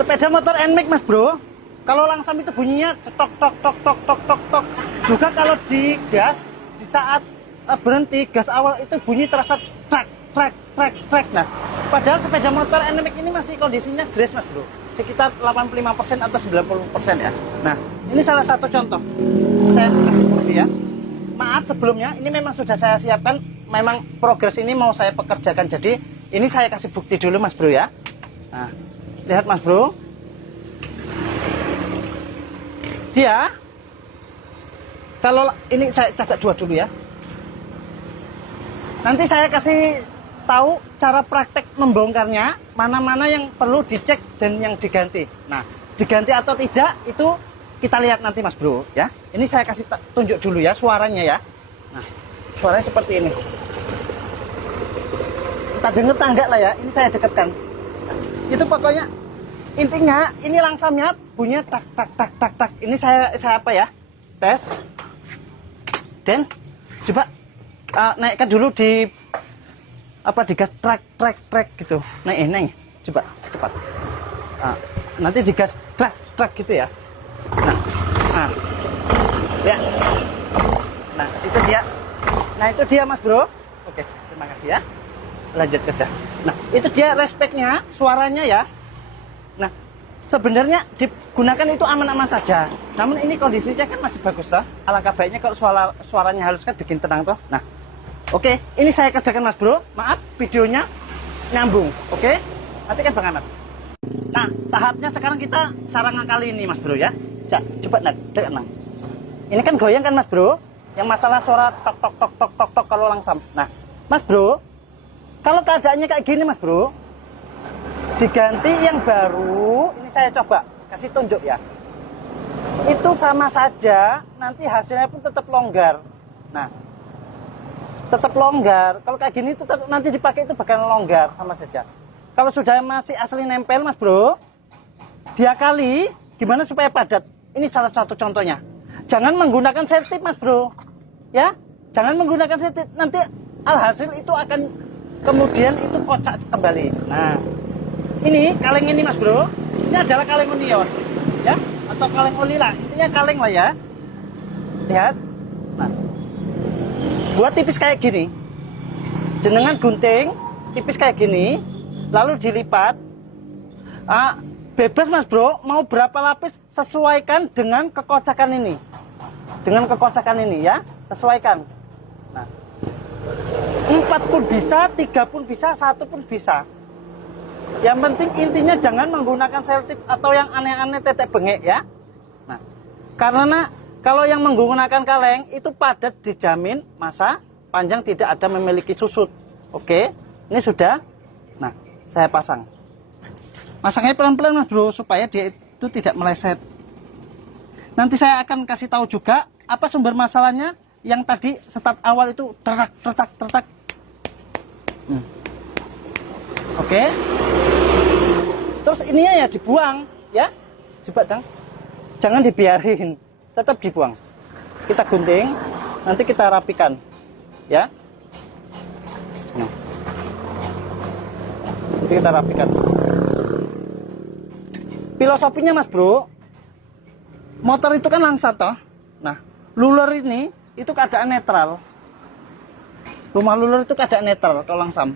Sepeda motor NMAX mas bro, kalau langsam itu bunyinya tok tok tok tok tok tok tok. Juga kalau di gas, di saat berhenti gas awal itu bunyi terasa trak trak trak trak. Nah, padahal sepeda motor NMAX ini masih kondisinya grace mas bro, sekitar 85% atau 90% ya. Nah, ini salah satu contoh. Saya kasih bukti ya. Maaf sebelumnya, ini memang sudah saya siapkan, memang progres ini mau saya pekerjakan. Jadi ini saya kasih bukti dulu mas bro ya. Nah, lihat mas bro, dia kalau ini saya coba dua dulu ya. Nanti saya kasih tahu cara praktek membongkarnya, mana-mana yang perlu dicek dan yang diganti. Nah, diganti atau tidak itu kita lihat nanti mas bro ya. Ini saya kasih tunjuk dulu ya suaranya ya. Nah, suaranya seperti ini. Kita dengar tangga lah ya. Ini saya dekatkan. Itu pokoknya intinya ini langsamnya bunyinya tak tak tak tak tak. Ini saya apa ya? Tes. Dan coba naikkan dulu di apa di gas trek trek trek gitu. Naik coba cepat. Nanti di gas trek trek gitu ya. Nah, ya. Nah, itu dia. Nah, itu dia mas bro. Oke, terima kasih ya. Lanjut kerja. Nah, itu dia respeknya, suaranya ya. Nah, sebenarnya digunakan itu aman-aman saja. Namun ini kondisinya kan masih bagus toh. Alangkah baiknya kalau suaranya halus kan bikin tenang toh. Nah, oke, ini saya kerjakan mas bro. Maaf, videonya nyambung. Oke, nanti kan Bang Ahmad. Nah, tahapnya sekarang kita cara ngakali ini mas bro ya. Coba nah. Ini kan goyang kan mas bro. Yang masalah suara tok tok tok tok tok tok kalau langsam. Nah, mas bro, kalau keadaannya kayak gini mas bro, diganti yang baru. Ini saya coba kasih tunjuk ya. Itu sama saja, nanti hasilnya pun tetap longgar. Nah, tetap longgar. Kalau kayak gini tetap nanti dipakai itu bakal longgar sama saja. Kalau sudah masih asli nempel mas bro, diakali gimana supaya padat. Ini salah satu contohnya. Jangan menggunakan setip mas bro, ya. Jangan menggunakan setip. Nanti alhasil itu akan kemudian itu kocak kembali. Nah, ini kaleng ini mas bro. Ini adalah kaleng onion, ya, atau kaleng oli lah. Intinya kaleng lah ya. Lihat. Nah, buat tipis kayak gini. Jenengan gunting tipis kayak gini, lalu dilipat. Bebas mas bro, mau berapa lapis sesuaikan dengan kekocakan ini. Dengan kekocakan ini ya, sesuaikan. Nah, 4 pun bisa, 3 pun bisa, 1 pun bisa. Yang penting intinya jangan menggunakan selotip atau yang aneh-aneh tetek bengek ya. Nah, karena kalau yang menggunakan kaleng itu padat dijamin masa panjang tidak ada memiliki susut. Oke, ini sudah. Nah, saya pasang. Masangnya pelan-pelan mas bro supaya dia itu tidak meleset. Nanti saya akan kasih tahu juga apa sumber masalahnya yang tadi start awal itu tertak tertak tertak. Oke. Terus ininya ya dibuang ya. Coba dong. Jangan dibiarin, tetap dibuang. Kita gunting, nanti kita rapikan ya. Nah. Nanti kita rapikan. Filosofinya mas bro, motor itu kan langsat toh. Nah, luler ini itu keadaan netral. Rumah luler itu keadaan netral kalau langsam.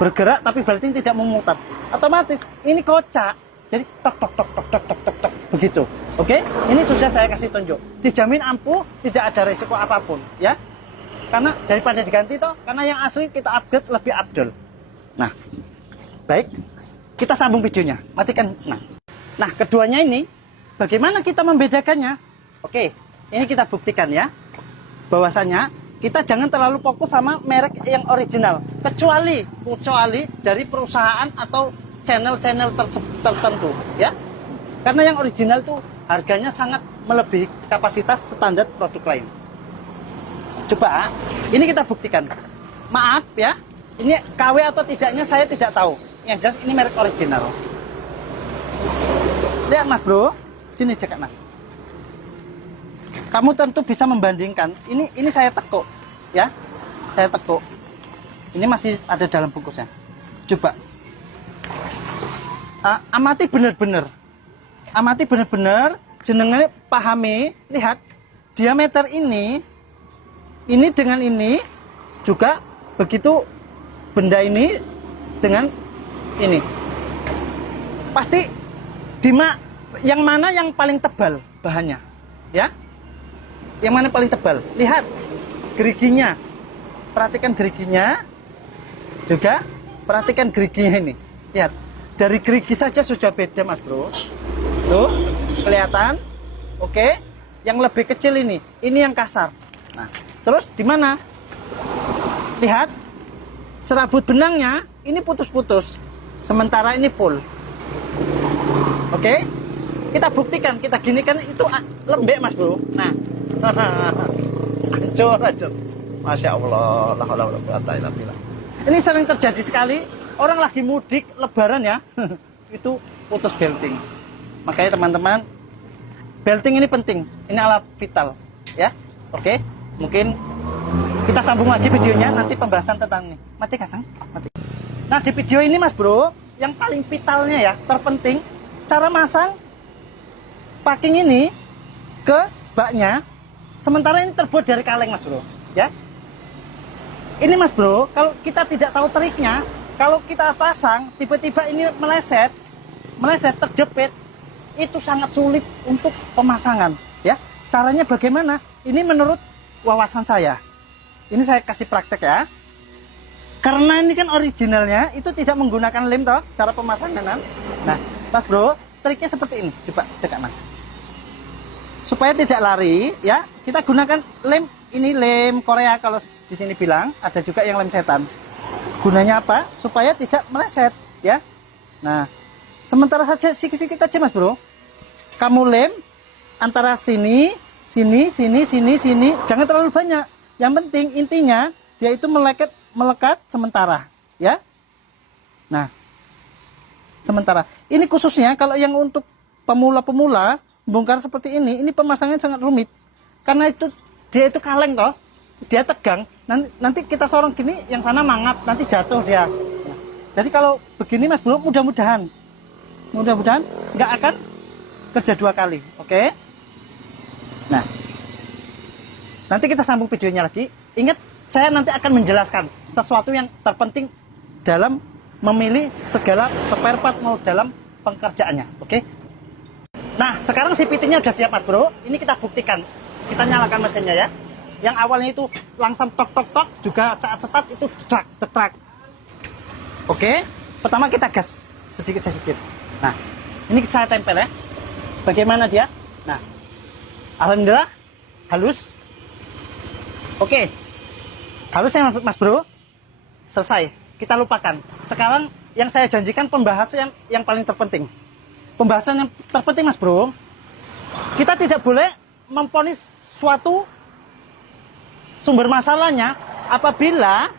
Bergerak tapi berarti tidak memutar. Otomatis ini kocak. Jadi tok tok tok tok tok tok tok tok begitu. Oke? Ini sudah saya kasih tunjuk. Dijamin ampuh, tidak ada resiko apapun, ya. Karena daripada diganti toh, karena yang asli kita upgrade lebih abdul. Nah, baik. Kita sambung videonya, matikan. Nah, keduanya ini, bagaimana kita membedakannya? Oke, ini kita buktikan ya, bahwasanya kita jangan terlalu fokus sama merek yang original, kecuali dari perusahaan atau channel-channel tertentu, ya. Karena yang original itu harganya sangat melebihi kapasitas standar produk lain. Coba, ini kita buktikan. Maaf ya, ini KW atau tidaknya saya tidak tahu. Yang jelas ini merek original. Lihat mas bro, sini dekat nah. Kamu tentu bisa membandingkan. Ini saya tekuk, ya. Saya tekuk. Ini masih ada dalam bungkusnya. Coba. amati bener-bener, jenenge pahami. Lihat diameter ini dengan ini juga begitu, benda ini dengan ini pasti yang mana yang paling tebal bahannya, ya, yang mana paling tebal. Lihat geriginya, perhatikan geriginya, juga perhatikan geriginya ini. Lihat, dari gerigi saja sudah beda mas bro. Tuh, kelihatan? Oke. Yang lebih kecil ini yang kasar. Nah, terus di mana? Lihat, serabut benangnya ini putus-putus, sementara ini full. Oke, kita buktikan, kita ginikan, itu lembek mas bro. Nah, hancur. Masya Allah, la haula wala quwata illa billah. Ini sering terjadi sekali, orang lagi mudik lebaran ya, itu putus belting. Makanya teman-teman, belting ini penting, ini alat vital ya. Oke, mungkin kita sambung lagi videonya, nanti pembahasan tentang ini. Mati kakang, mati. Nah di video ini mas bro, yang paling vitalnya ya, terpenting, cara masang packing ini ke baknya, sementara ini terbuat dari kaleng mas bro, ya. Ini mas bro, kalau kita tidak tahu triknya, kalau kita pasang tiba-tiba ini meleset terjepit, itu sangat sulit untuk pemasangan, ya. Caranya bagaimana? Ini menurut wawasan saya. Ini saya kasih praktek ya. Karena ini kan originalnya itu tidak menggunakan lem toh, cara pemasangan. Nah, mas bro, triknya seperti ini. Coba dekat mas. Supaya tidak lari, ya, kita gunakan lem. Ini lem Korea kalau di sini bilang, ada juga yang lem setan. Gunanya apa? Supaya tidak meleset, ya. Nah, sementara saja sikit-sikit aja mas bro. Kamu lem antara sini, jangan terlalu banyak. Yang penting intinya dia itu melekat sementara, ya. Nah, sementara. Ini khususnya kalau yang untuk pemula-pemula bongkar seperti ini pemasangan sangat rumit. Karena dia itu kaleng toh, dia tegang. Nanti kita sorong gini, yang sana mangap, nanti jatuh dia. Nah, jadi kalau begini mas bro, mudah-mudahan nggak akan kerja 2 kali, oke? Nah, nanti kita sambung videonya lagi. Ingat, saya nanti akan menjelaskan sesuatu yang terpenting dalam memilih segala spare part mau dalam pengerjaannya, oke? Nah, sekarang si pitingnya udah siap mas bro. Ini kita buktikan. Kita nyalakan mesinnya ya. Yang awalnya itu langsung tok, juga saat start itu cetrak. Oke, pertama kita gas sedikit. Nah, ini saya tempel ya. Bagaimana dia? Nah, alhamdulillah halus. Oke, halus ya mas bro. Selesai, kita lupakan. Sekarang yang saya janjikan pembahasan yang paling terpenting. Pembahasan yang terpenting mas bro, kita tidak boleh memvonis suatu sumber masalahnya apabila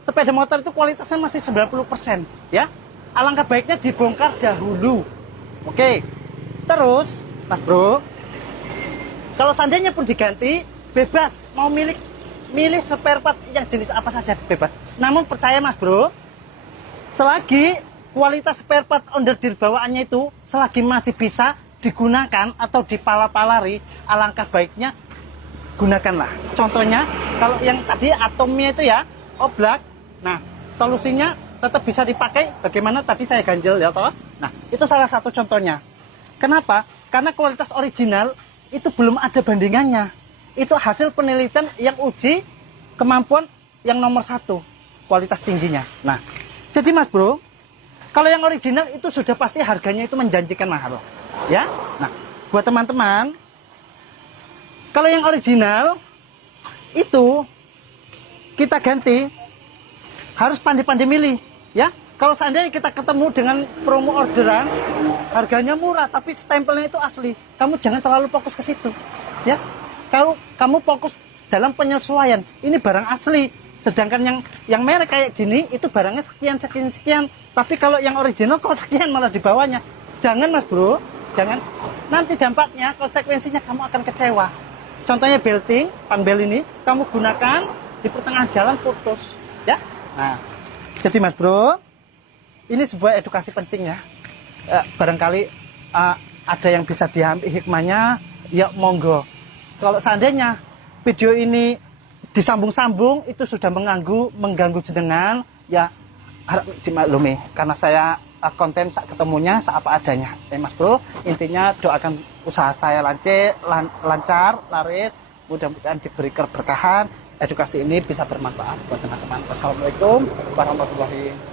sepeda motor itu kualitasnya masih 90%, ya. Alangkah baiknya dibongkar dahulu. Oke. Terus, mas bro, kalau seandainya pun diganti, bebas mau milih spare part yang jenis apa saja bebas. Namun percaya mas bro, selagi kualitas spare part onderdil bawaannya itu selagi masih bisa digunakan atau dipala-palari, alangkah baiknya gunakanlah. Contohnya kalau yang tadi atomnya itu ya oblak. Nah, solusinya tetap bisa dipakai. Bagaimana tadi saya ganjel ya toh. Nah, itu salah satu contohnya. Kenapa? Karena kualitas original itu belum ada bandingannya. Itu hasil penelitian yang uji kemampuan yang nomor 1, kualitas tingginya. Nah, jadi mas bro, kalau yang original itu sudah pasti harganya itu menjanjikan mahal, ya. Nah, buat teman-teman, kalau yang original itu kita ganti harus pandai-pandai milih, ya. Kalau seandainya kita ketemu dengan promo orderan, harganya murah tapi stempelnya itu asli, kamu jangan terlalu fokus ke situ, ya. Kalau kamu fokus dalam penyesuaian, ini barang asli, sedangkan yang merek kayak gini itu barangnya sekian. Tapi kalau yang original kok sekian malah di bawahnya, jangan mas bro, jangan. Nanti dampaknya, konsekuensinya kamu akan kecewa. Contohnya belting, panbel ini, kamu gunakan di pertengahan jalan putus, ya. Nah, jadi mas bro, ini sebuah edukasi penting ya. barangkali ada yang bisa diambil hikmahnya, ya monggo. Kalau seandainya video ini disambung-sambung itu sudah mengganggu jenengan, ya harap dimaklumi karena saya konten saat ketemunya apa adanya. Mas Bro, intinya doakan usaha saya lancar, laris, mudah-mudahan diberi keberkahan, edukasi ini bisa bermanfaat buat teman-teman. Wassalamualaikum warahmatullahi wabarakatuh.